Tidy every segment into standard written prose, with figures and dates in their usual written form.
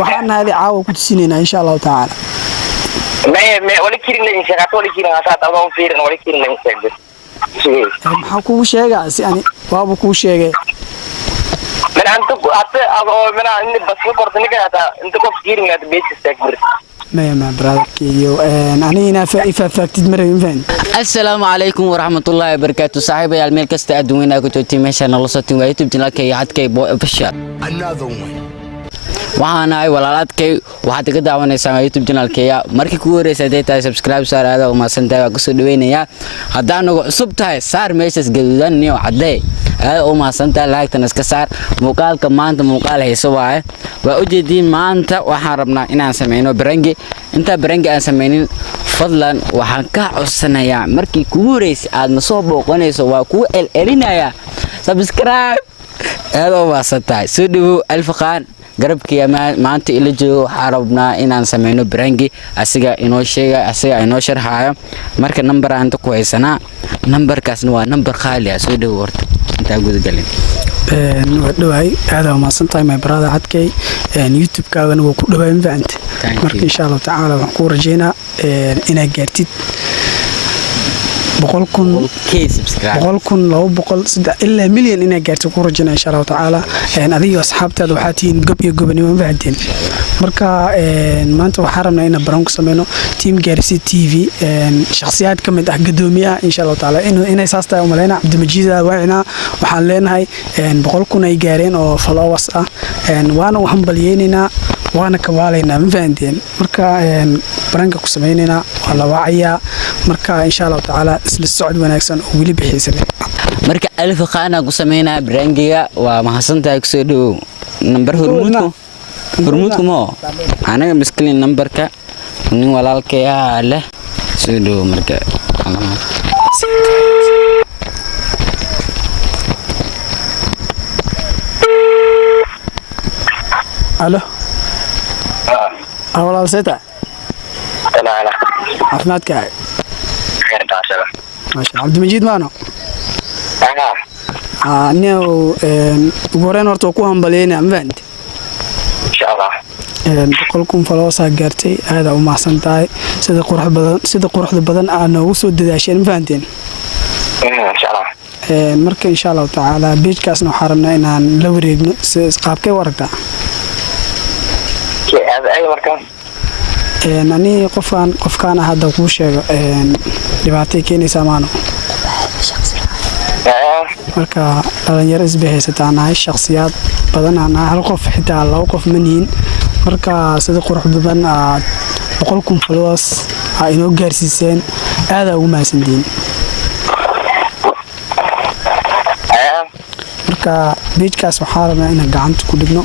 waxaan hadi caawa ku tusinayna insha Allah ta'ala ما ولا كيرين إن شاء الله ولا كيرين هسات أضاف فيرن ولا كيرين إن شاء الله maxaa kugu sheegaa si ani waaba kuu sheegay من أنتو حتى أضاف من عند بس كورتني كده أنتو كوف كيرين هذا بيت استكبر ما برادك يو أنا فاكتد مرة فين السلام عليكم ورحمة الله وبركاته صاحبي يا الميل كست أدوينا كنتو تيمشي أنا لصتي ويوتيوب جنالك يعدك بو بشار waxaan ahay walaaladkay waxaad iga daawanaysaa YouTube channelkeeya markii ku horeysay tahay subscribe saar aad oo maasantahay waa ku soo dhaweynaya haddaan ugu cusub tahay saar meeshas gaduudan iyo cadday aad oo maasantahay like-tan iska saar muuqaalka maanta muuqaal heeso waa u jeedin maanta waxaan rabnaa inaan sameeyno barangi inta barangi aan sameynin fadlan waxaan ka codsanayaa markii ku horeysay aad ma soo booqanayso waa ku elinaya subscribe aad oo maasantahay soo dhawow alfaqaan garabkiya maanta ila joogo waxaan rabnaa inaan sameeyno barangi asiga inoo sheega asiga inoo sharxayo marka number aan ku haysanaa numberkaasna waa number qaali ah soo dhaw horta inta guud galin waa dhawaay aad oo maasantahay my brother cadkay YouTube kaagana waa ku dhawaay maanta marka insha Allah ta'ala waxaan ku rajeynaa inaad gaartid 100,000 إلا مليون إنا قارت كورجنا إن شاء الله تعالى أذيع أصحابتي هذا وحاتين قبني ما بعدين مركا ما أنتوا حرمنا إنا برونك سمينو تيم جارسي تي في شخصيات كم قدومية إن شاء الله تعالى إنا أساسا يوم لنا عبد المجيد وعنا وحالين هاي بقولكم أي جارين أو فلاوس وأنا وهم بلييننا وانا كوالينا مفاندين مركا برانكا كسميننا ولا وعيا مركا ان شاء الله تعالى اسل السعود وناكسن ولي بخيسله مركا الف قانا كسمينا برانجيا ومحسنتا كسودو نمبر هرمودكم انا مسكلين نمبركا من walaalkaya leh soo marka الو أولا سيتا أنا عفنات كاي خير تعال ما شاء الله عبد المجيد مانو نيو غورين ورتو كو همبلينا مفانت إن شاء الله بقولكم فلوسا غارتي هذا وما سنتاي سيده قرح بدن انا وسو دداشين مفانتين إن شاء الله marka insha Allah ta'ala beejkaasna waxaan rabnaa inaan la wareegno qaabkay waragta أي مركز أنا قفكان هذا كل شيء دبعتي كيني سامانو marka dhalinyaro isbahaysataan shakhsiyaad badan ana hal qof xitaa laba qof maniin marka sida qurux badan aad 100,000 followers ay inoo gaarsiiseen aad ugu maasantiin marka beejkaas waxaa rabnaa inaan gacanta ku dhigno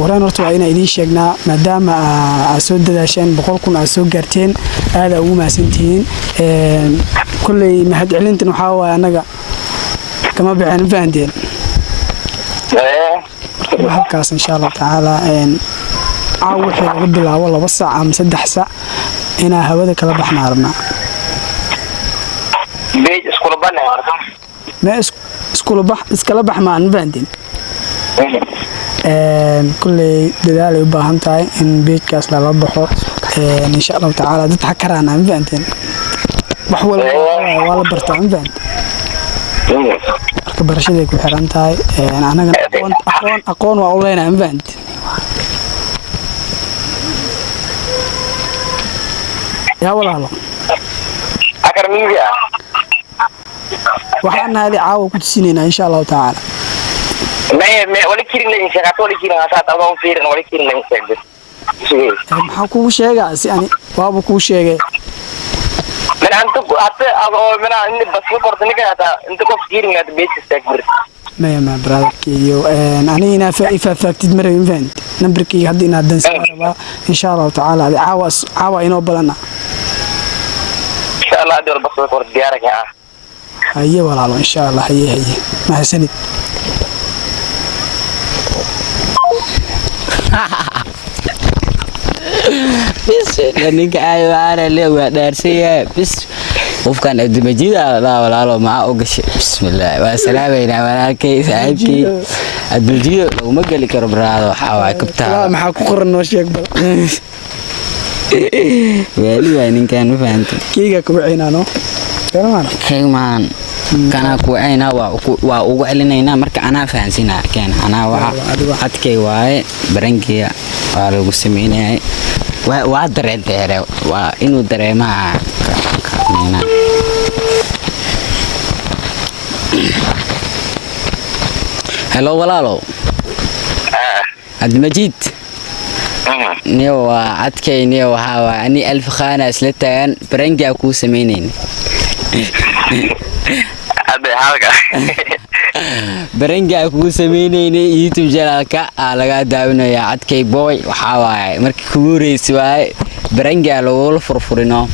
wareen horta waa inaan idiin sheegnaa maadaama aad soo dadaasheen 100,000 aad soo gaarteen aad ugu maasantiin kulley mahad celintan waxaa waaye anaga كما بيعن فاندين halkaas insha Allah taala wixii laga bilaabo 2 saac ama 3 saac ina hawada kala baxna rabnaa beej isku laban ma iskula bax ma faandin kulli dadaal ay u baahan tahay in beejkaas la baxo insha Allah taala dad xakarana faandin wax walba wala bartaan faandin marka barashada ku xiran tahay anaga aqoon waa u leenahay faand يا walaalo akar media waxaan hadi caawa ku tusinayna insha Allah taala ما ولا كيرين إن شاء الله ولا كيرين هسات أضاف فيرن ولا كيرين إن شاء الله maxaa kugu sheegaa si ani waaba kuu sheegay من أنتو حتى من عند بس كورتني كده أنتو كوف كيرين هذا بيت استكبر ما برادك يو أنا فاكتد مرة فاند نمبركي هدي نادن سواربا إن شاء الله تعالى عاوا إنه بلنا إن شاء الله دور بس كورت ديارك يا هي ولا إن شاء الله هي مع سند بس لأنك أنا اللي هو دارسية بس وفكان عبد المجيد لا ولا معه بسم الله والسلام عليكم ورحمة الله adduunyo laguma geli karo baraado waxa waay kabtaa maxaa ku qoran noo sheeg bal wali waa ninkan u fahanto keyga ku wicinaano fahmaan keyman kana ku ayna waa ugu celinayna marka ana fahansinaa keen ana waxa adkay waaye barangiya waa lagu sameeyay waa dareere waa inuu dareemaa kaanina hello walaalo Abdulmajid niyo waa adkay niyo waxa waa ani alf khana isla tagan barangiya ku sameeyeen hadda halka barangiya ku sameeyeen YouTube channelka laga daawanaya adkay boy waxa waay markii ku horeysay waay barangiya loo furfurino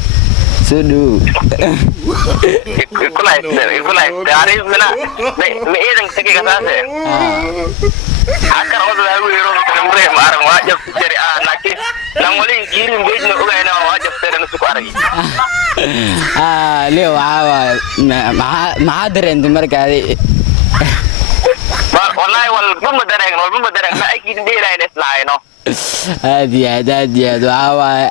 soo dhow kulay taariikh mina ma eedan tagay kasaase akar wada lagu yiro tamre maaran waajib jari laakiin lan wali jirin beejna ogaayna waajib taran isku arag leo ma dareento markaadi wallahi wal buma dareen ma akid dheerayna islaayno aad waxa waay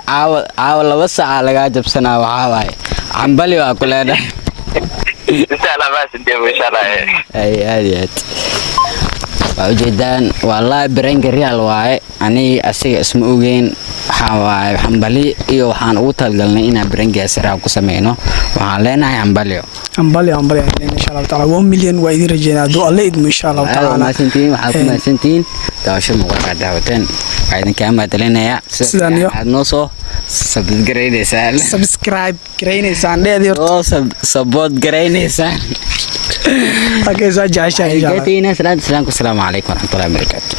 caawa 2 saac laga jabsanaa waxa waay cambali waa kuleena insha Allah baas insha Allah aad وجدان والله برنج ريال واي أنا أسيء اسمه وين حنبلي إيو وحن أوتل قلنا إنا برنج أسرع كسمينه وعلينا حنبليو أمبالي إن شاء الله تعالى 1 مليون وإذا رجعنا دو الله إدم إن شاء الله تعالى ما سنتين وحكم سنتين تاشو مقرر دعوتين عايزين كام تلينا يا سلاميو نوصو سبسكرايب جرينيسان دير سبوت جرينيسان اوكي زاج عشان السلام عليكم ورحمه الله وبركاته